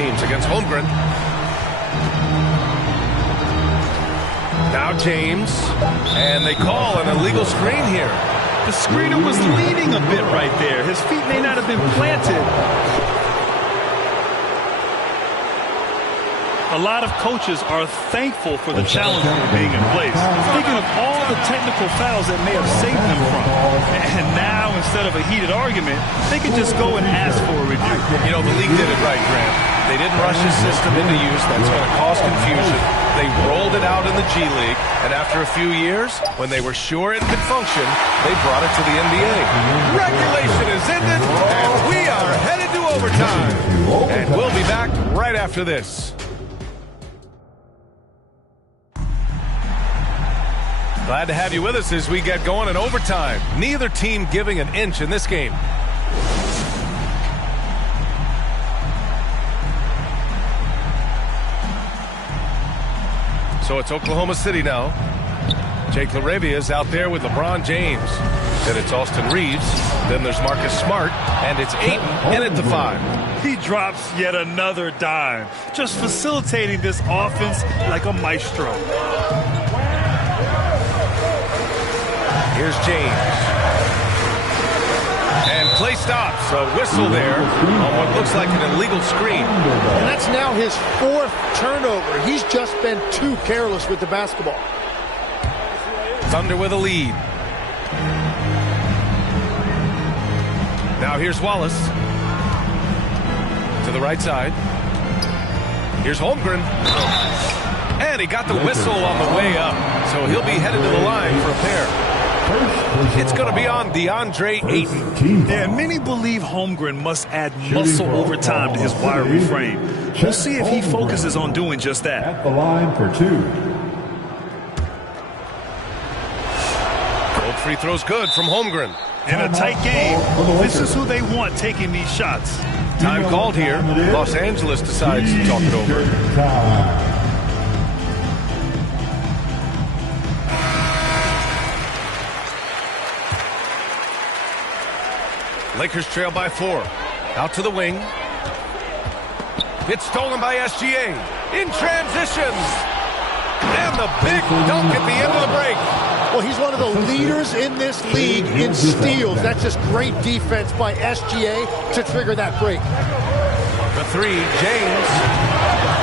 James against Holmgren. Now James, and they call an illegal screen here. The screener was leaning a bit right there. His feet may not have been planted. A lot of coaches are thankful for the challenges being in place, thinking of all the technical fouls that may have saved them from. And now, instead of a heated argument, they can just go and ask for a review. You know, the league did it right, Grant. They didn't rush his system into use. That's going to cause confusion. They rolled it out in the G League, and after a few years, when they were sure it could function, they brought it to the NBA. Regulation is ended, and we are headed to overtime. And we'll be back right after this. Glad to have you with us as we get going in overtime. Neither team giving an inch in this game. So it's Oklahoma City now. Jake LaRavia is out there with LeBron James. Then it's Austin Reeves. Then there's Marcus Smart. And it's Ayton in at the 5. He drops yet another dime, just facilitating this offense like a maestro. Here's James. And play stops. A whistle there on what looks like an illegal screen. And that's now his 4th turnover. He's just been too careless with the basketball. Thunder with a lead. Now here's Wallace. To the right side. Here's Holmgren. And he got the whistle on the way up. So he'll be headed to the line for a pair. It's going to be on DeAndre Ayton. Yeah, many believe Holmgren must add muscle over time to his wiry frame. We'll see if he focuses on doing just that. At the line for 2. Gold free throws good from Holmgren. In a tight game, this is who they want taking these shots. Time called here. Los Angeles decides to talk it over. Lakers trail by 4. Out to the wing. It's stolen by SGA. In transition. And the big dunk at the end of the break. Well, he's one of the leaders in this league in steals. That's just great defense by SGA to trigger that break. The 3, James.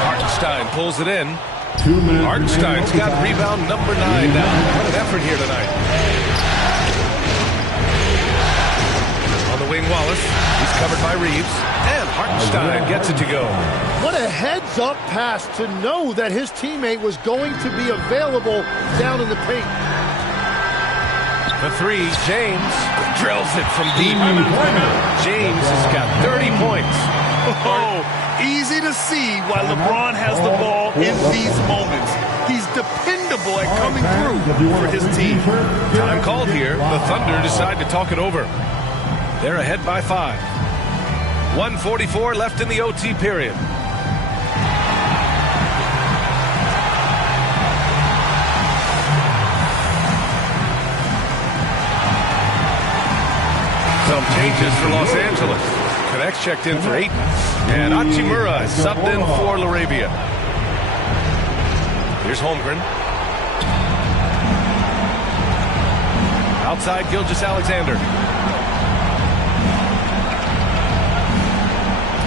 Hartenstein pulls it in. Hartenstein's got rebound number 9 now. What an effort here tonight. Wing Wallace. He's covered by Reeves. And Hartenstein gets it to go. What a heads-up pass to know that his teammate was going to be available down in the paint. The 3, James drills it from deep. James has got 30 points. Oh, easy to see why LeBron has the ball in these moments. He's dependable at coming through for his team. Time called here. The Thunder decide to talk it over. They're ahead by 5. 1:44 left in the OT period. Some changes for Los Angeles. Connects checked in for Ayton. And Hachimura is subbed in for LaRavia. Here's Holmgren. Outside Gilgeous-Alexander.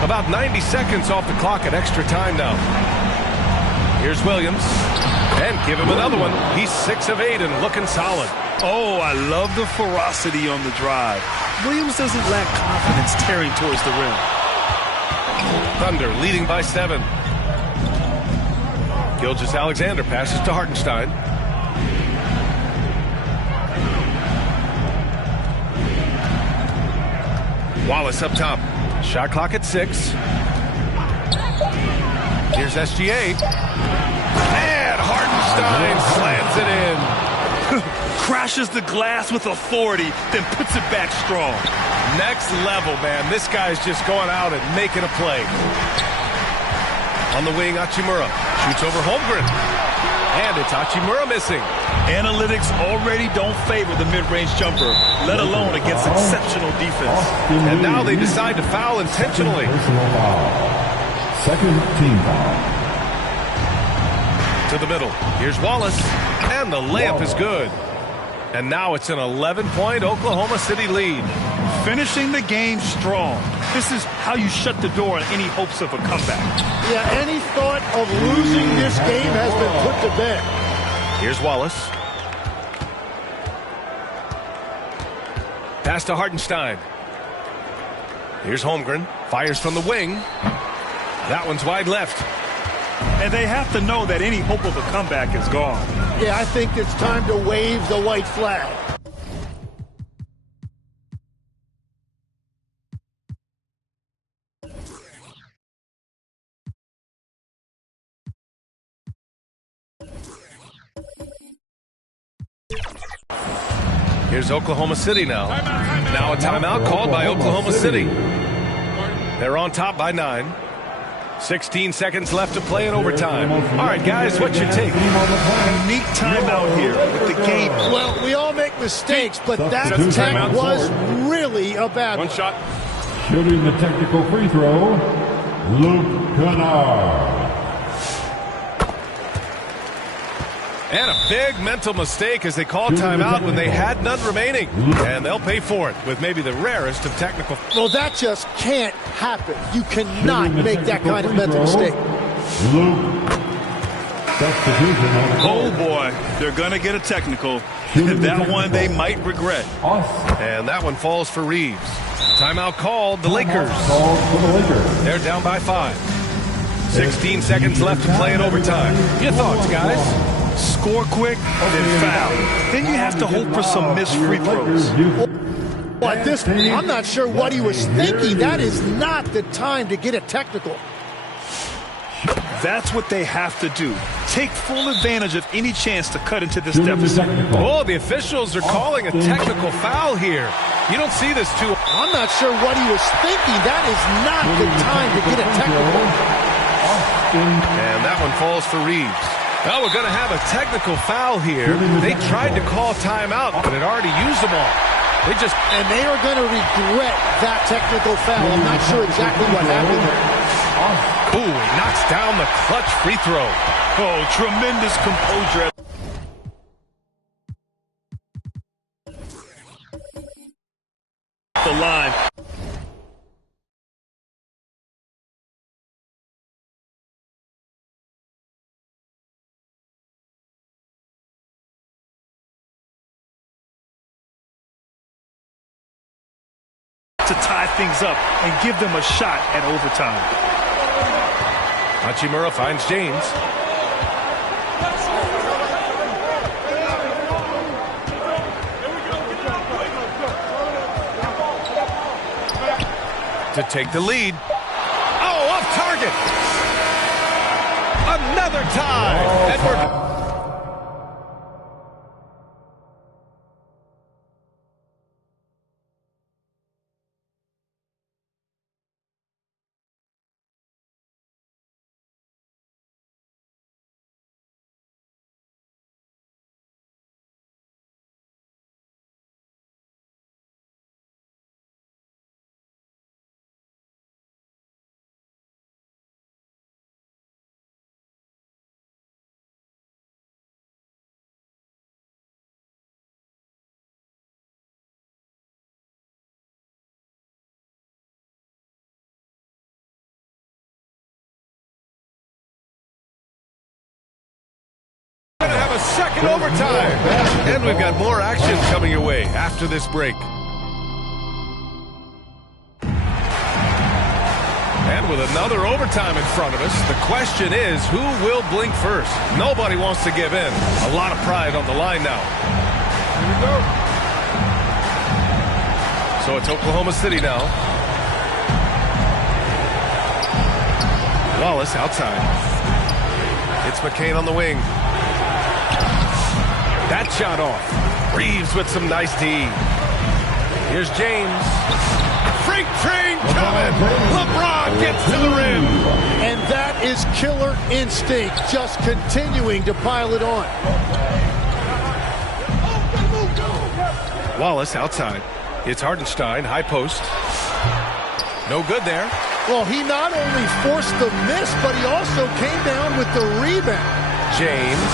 About 90 seconds off the clock at extra time now. Here's Williams. And give him another one. He's 6 of 8 and looking solid. Oh, I love the ferocity on the drive. Williams doesn't lack confidence tearing towards the rim. Thunder leading by 7. Gilgeous-Alexander passes to Hartenstein. Wallace up top. Shot clock at 6. Here's SGA. And Hartenstein slams it in. Crashes the glass with authority, then puts it back strong. Next level, man. This guy's just going out and making a play. On the wing, Hachimura shoots over Holmgren. And it's Hachimura missing. Analytics already don't favor the mid-range jumper, let alone against exceptional defense. And now they decide to foul intentionally. Second team foul. To the middle. Here's Wallace. And the layup is good. And now it's an 11-point Oklahoma City lead. Finishing the game strong. This is how you shut the door on any hopes of a comeback. Yeah, any thought of losing this game has been put to bed. Here's Wallace. Pass to Hartenstein. Here's Holmgren. Fires from the wing. That one's wide left. And they have to know that any hope of a comeback is gone. Yeah, I think it's time to wave the white flag. Here's Oklahoma City now. Now a timeout called by Oklahoma City. They're on top by 9. 16 seconds left to play in overtime. All right, guys, what's your take? Unique timeout here with the game. Well, we all make mistakes, but that tech was really a bad one. One shot. Shooting the technical free throw, Luke Kennard. And a big mental mistake as they called timeout when they had none remaining. And they'll pay for it with maybe the rarest of technical. Well, that just can't happen. You cannot make that kind of mental mistake. Oh, boy. They're going to get a technical. That one they might regret. And that one falls for Reeves. Timeout called. The Lakers. They're down by 5. 16 seconds left to play in overtime. Your thoughts, guys? Score quick, then foul. Then you have to hope for some missed free throws. Well, at this point, I'm not sure what he was thinking. That is not the time to get a technical. That's what they have to do. Take full advantage of any chance to cut into this deficit. Oh, the officials are calling a technical foul here. You don't see this too. I'm not sure what he was thinking. That is not the time to get a technical. And that one falls for Reeves. Well, we're going to have a technical foul here. They tried to call timeout, but it already used them all. And they are going to regret that technical foul. I'm not sure exactly what happened there. Ooh, he knocks down the clutch free throw. Oh, tremendous composure. The line. To tie things up and give them a shot at overtime. Hachimura finds James. To take the lead. Oh, off target. Another tie. Edward. Second overtime. And we've got more action coming your way after this break. And with another overtime in front of us, the question is, who will blink first? Nobody wants to give in. A lot of pride on the line now. Here we go. So it's Oklahoma City now. Wallace outside. It's McCain on the wing. That shot off. Reeves with some nice D. Here's James. Freak train coming. LeBron gets to the rim. And that is killer instinct, just continuing to pile it on. Wallace outside. It's Hartenstein, high post. No good there. Well, he not only forced the miss, but he also came down with the rebound. James.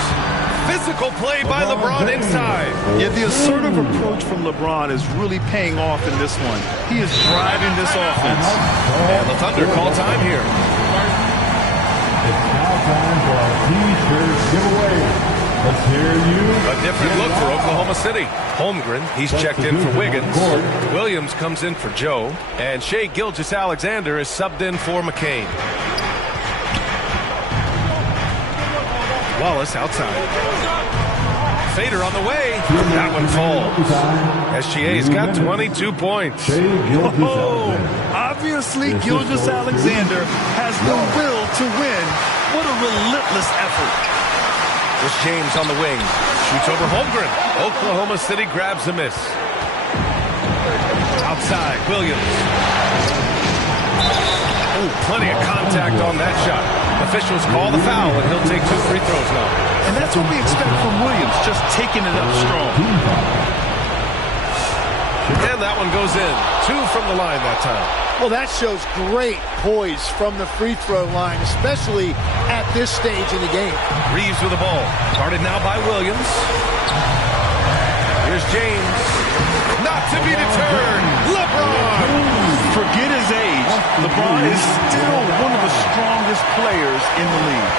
Physical play by LeBron inside. Yeah, the assertive approach from LeBron is really paying off in this one. He is driving this offense. And the Thunder call time here. It's now time for our T-shirt giveaway. Let's hear you. A different look for Oklahoma City. Holmgren, he's checked in for Wiggins. Williams comes in for Joe. And Shai Gilgeous-Alexander is subbed in for McCain. Wallace outside. Fader on the way. That one falls. SGA's got 22 points. Obviously, Gilgeous-Alexander has the will to win. What a relentless effort. This James on the wing. Shoots over Holmgren. Oklahoma City grabs a miss. Outside, Williams. Oh, plenty of contact on that shot. Officials call the foul, and he'll take 2 free throws now. And that's what we expect from Williams, just taking it up strong. And that one goes in. 2 from the line that time. Well, that shows great poise from the free throw line, especially at this stage in the game. Reeves with the ball. Guarded now by Williams. Here's James. Not to be deterred. LeBron. Forget his age. LeBron is still one of the strongest players in the league.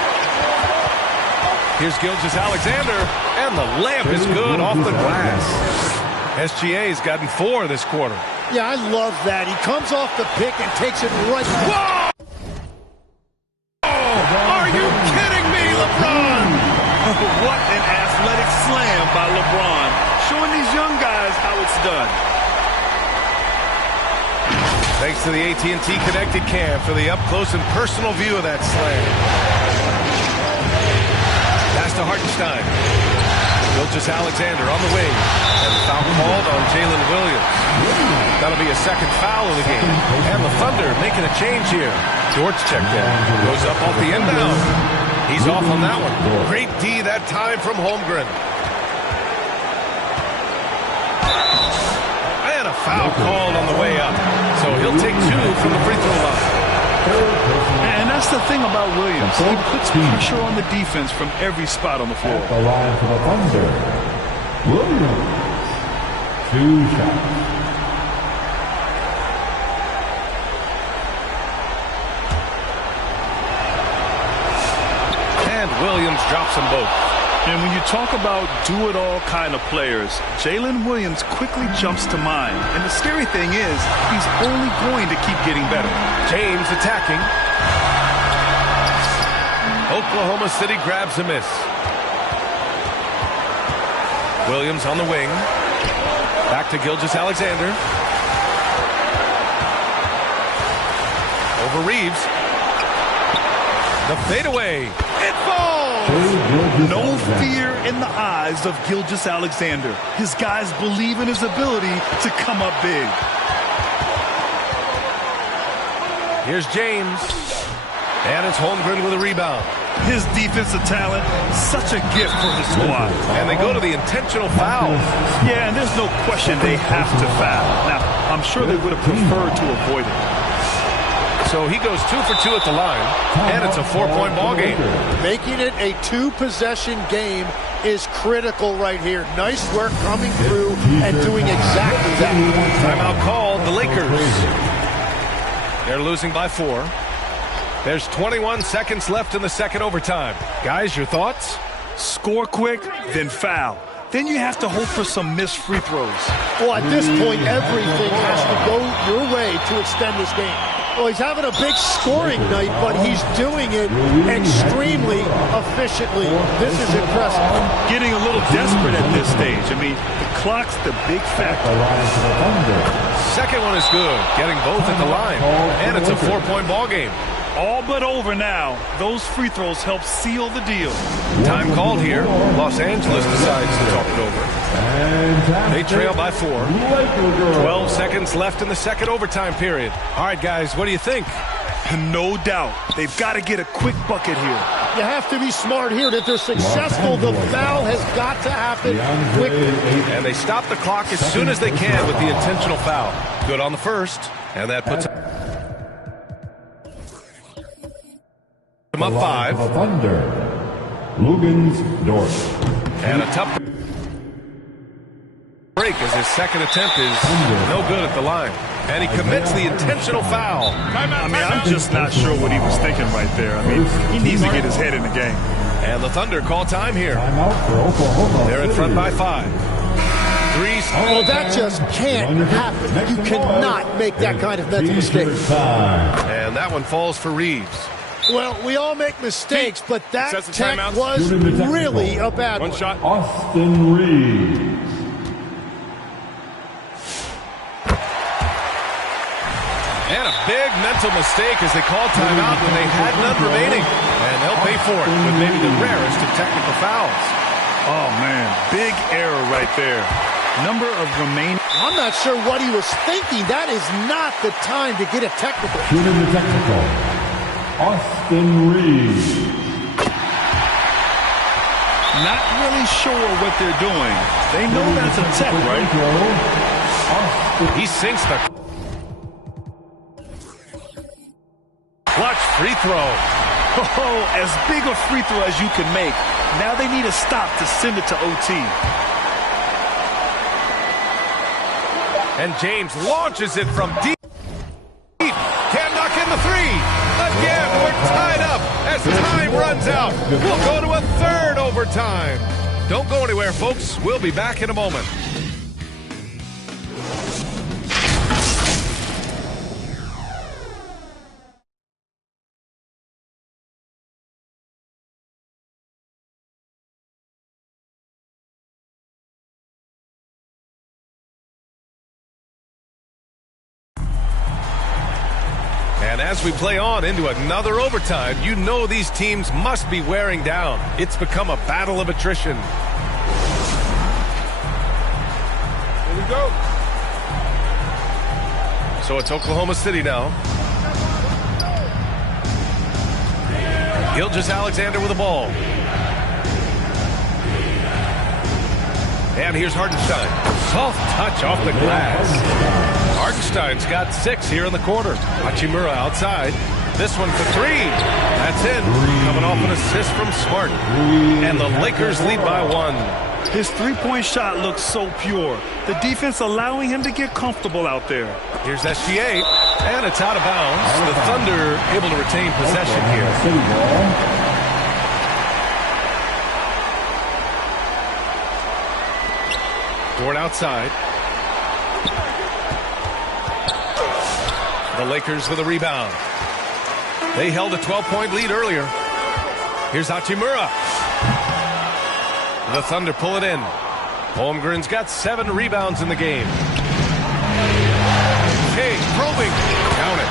Here's Gilgeous-Alexander. And the layup is good off the glass. SGA's gotten 4 this quarter. Yeah, I love that. He comes off the pick and takes it right. Whoa! Are you kidding me, LeBron? What an athletic slam by LeBron, showing these young guys how it's done. Thanks to the AT&T Connected Cam for the up-close and personal view of that slam. Pass to Hartenstein. Gilgeous-Alexander on the wing. And foul called on Jalen Williams. That'll be a second foul of the game. And the Thunder making a change here. George checked in. Goes up off the inbound. He's off on that one. Great D that time from Holmgren. And a foul called on the way up. So he'll take 2 from the free throw line. And that's the thing about Williams. He puts pressure on the defense from every spot on the floor. The line for the Thunder. Williams. 2 shots. And Williams drops them both. And when you talk about do-it-all kind of players, Jalen Williams quickly jumps to mind. And the scary thing is, he's only going to keep getting better. James attacking. Oklahoma City grabs a miss. Williams on the wing. Back to Gilgeous-Alexander. Over Reeves. The fadeaway. It falls! No fear in the eyes of Gilgeous-Alexander. His guys believe in his ability to come up big. Here's James. And it's Holmgren with a rebound. His defensive talent, such a gift for his squad. And they go to the intentional foul. Yeah, and there's no question they have to foul. Now, I'm sure they would have preferred to avoid it. So he goes 2 for 2 at the line, and it's a 4-point ball game. Making it a 2-possession game is critical right here. Nice work coming through and doing exactly that. Timeout called, the Lakers. They're losing by 4. There's 21 seconds left in the second overtime. Guys, your thoughts? Score quick, then foul. Then you have to hope for some missed free throws. Well, at this point, everything has to go your way to extend this game. Well, he's having a big scoring night, but he's doing it extremely efficiently. This is impressive. Getting a little desperate at this stage. I mean, the clock's the big factor. Second one is good, getting both at the line. And it's a 4-point ball game. All but over now. Those free throws help seal the deal. Time called here. Los Angeles decides to talk it over. They trail by 4. 12 seconds left in the second overtime period. All right, guys, what do you think? No doubt. They've got to get a quick bucket here. You have to be smart here. If they're successful, the foul has got to happen quickly. And they stop the clock as soon as they can with the intentional foul. Good on the first, and that puts him up 5. The Thunder, Lugensdorf. And a tough break as his second attempt is no good at the line. And he commits the intentional foul. I mean, I'm just not sure what he was thinking right there. I mean, he needs to get his head in the game. And the Thunder call time here. Timeout for Oklahoma They're in front by 5. 3. Oh, that just can't happen. You cannot make that kind of mental mistake. And that one falls for Reeves. Well, we all make mistakes, but that Sets the tech timeouts. was really a bad one. One shot. Austin Reeves. And a big mental mistake as they called timeout when they had none remaining. And they'll pay for it with maybe the rarest of technical fouls. Oh, man, big error right there. Number of remaining. I'm not sure what he was thinking. That is not the time to get a technical. Shooting the technical, Austin Reeves. Not really sure what they're doing. They know that's a tech, right? He sinks the clutch free throw. Oh, as big a free throw as you can make. Now they need a stop to send it to OT. And James launches it from deep. Can't knock in the 3. Again, we're tied up as time runs out. We'll go to a third overtime. Don't go anywhere, folks. We'll be back in a moment. And as we play on into another overtime, you know these teams must be wearing down. It's become a battle of attrition. Here we go. So it's Oklahoma City now. Gilgeous-Alexander with the ball. And here's Hartenstein. Soft touch off the glass. Hartenstein's got 6 here in the quarter. Hachimura outside. This one for 3. That's in. Coming off an assist from Smart. And the Lakers lead by 1. His three-point shot looks so pure. The defense allowing him to get comfortable out there. Here's SGA. And it's out of bounds. The Thunder able to retain possession here. City ball. Dort outside. The Lakers with a rebound. They held a 12-point lead earlier. Here's Hachimura. The Thunder pull it in. Holmgren's got 7 rebounds in the game. Shea probing. Count it.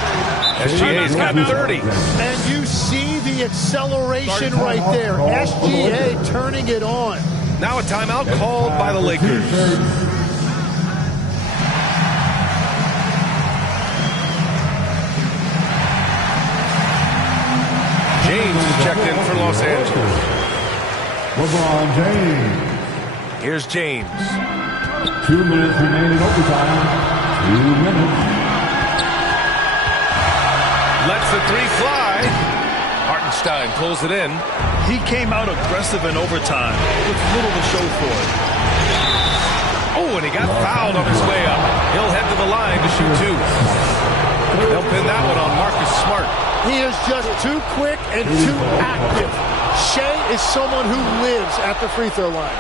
SGA's got 30. And you see the acceleration right there. SGA turning it on. Now a timeout called by the Lakers. James is checked in for Los Angeles. LeBron James. Here's James. 2 minutes remaining overtime. 2 minutes. Lets the 3 fly. Hartenstein pulls it in. He came out aggressive in overtime with little to show for it. Oh, and he got fouled on his way up. He'll head to the line to shoot 2. They'll pin that one on Marcus Smart. He is just too quick and too active. Shea is someone who lives at the free throw line.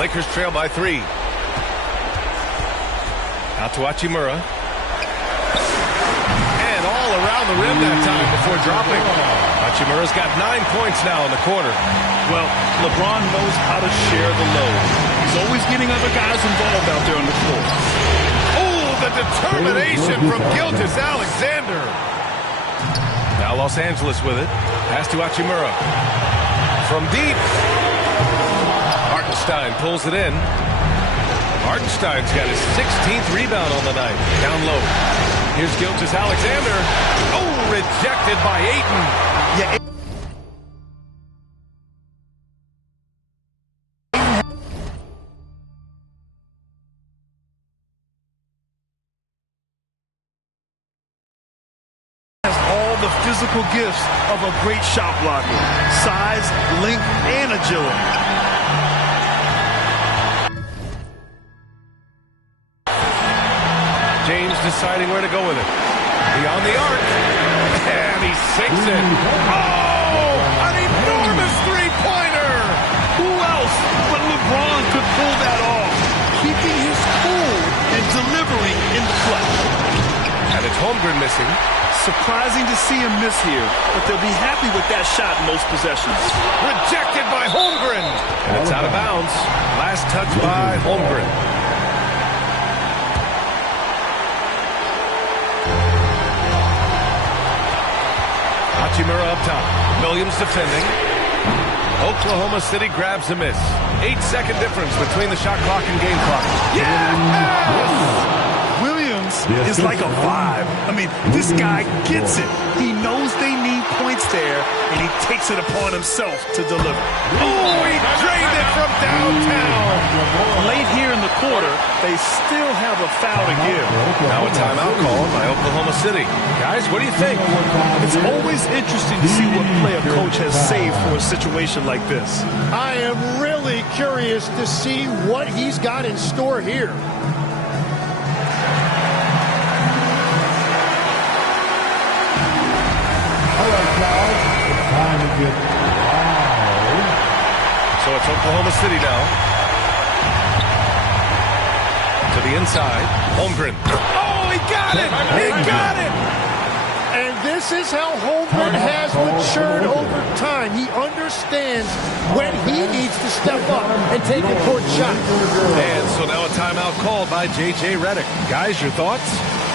Lakers trail by 3. Out to Hachimura. And all around the rim that time before dropping. Hachimura's got 9 points now in the quarter. Well, LeBron knows how to share the load. He's always getting other guys involved out there on the floor. The determination from Gilgeous-Alexander. Now Los Angeles with it. Pass to Hachimura. From deep. Hartenstein pulls it in. Hartenstein's got his 16th rebound on the night. Down low. Here's Gilgeous-Alexander. Oh, rejected by Ayton. Yeah. physical gifts of a great shot blocker. Size, length, and agility. James deciding where to go with it. Beyond the arc. And he sinks it. Oh! An enormous three-pointer! Who else but LeBron could pull that off? Keeping his cool and delivering in the clutch. And it's Holmgren missing. Surprising to see him miss here, but they'll be happy with that shot in most possessions. Rejected by Holmgren. And it's out of bounds. Last touch by Holmgren. Hachimura up top. Williams defending. Oklahoma City grabs a miss. 8-second difference between the shot clock and game clock. Yes! Williams is like a vibe. I mean, this guy gets it. He knows they need points there, and he takes it upon himself to deliver. Oh, he drained it from downtown. Late here in the quarter, they still have a foul to give. Now a timeout called by Oklahoma City. Guys, what do you think? It's always interesting to see what play a coach has saved for a situation like this. I am really curious to see what he's got in store here. Time to get loud. So it's Oklahoma City now. To the inside. Holmgren. Oh, he got it! He got it! And this is how Holmgren has matured over time. He understands when he needs to step up and take important shots. And so now a timeout called by J.J. Redick. Guys, your thoughts?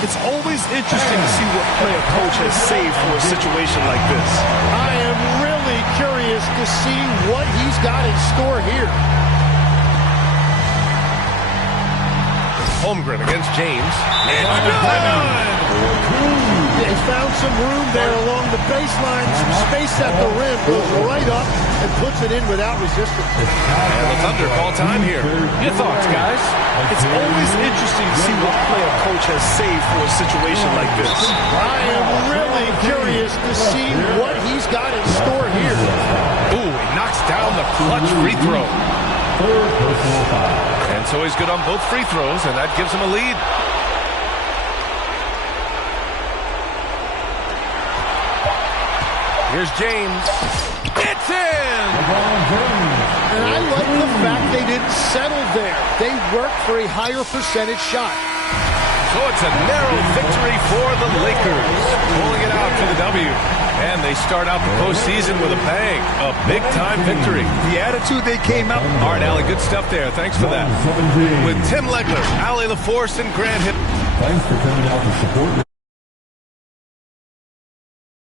It's always interesting to see what play a coach has saved for a situation like this. I am really curious to see what he's got in store here. Holmgren against James. It's good! They found some room there along the baseline, some space at the rim, goes right up and puts it in without resistance. And the Thunder call time here. Your thoughts, guys? It's always interesting to see what play a coach has saved for a situation like this. I am really curious to see what he's got in store here. Ooh, he knocks down the clutch free throw. Third personal foul. And so he's good on both free throws, and that gives him a lead. Here's James. It's in! And I like the fact they didn't settle there. They worked for a higher percentage shot. So it's a narrow victory for the Lakers, pulling it out for the W. And they start out the postseason with a bang, a big-time victory. The attitude they came out. All right, Allie, good stuff there. Thanks for that. With Tim Legler, Allie LaForce, and Grant Hill. Thanks for coming out to support.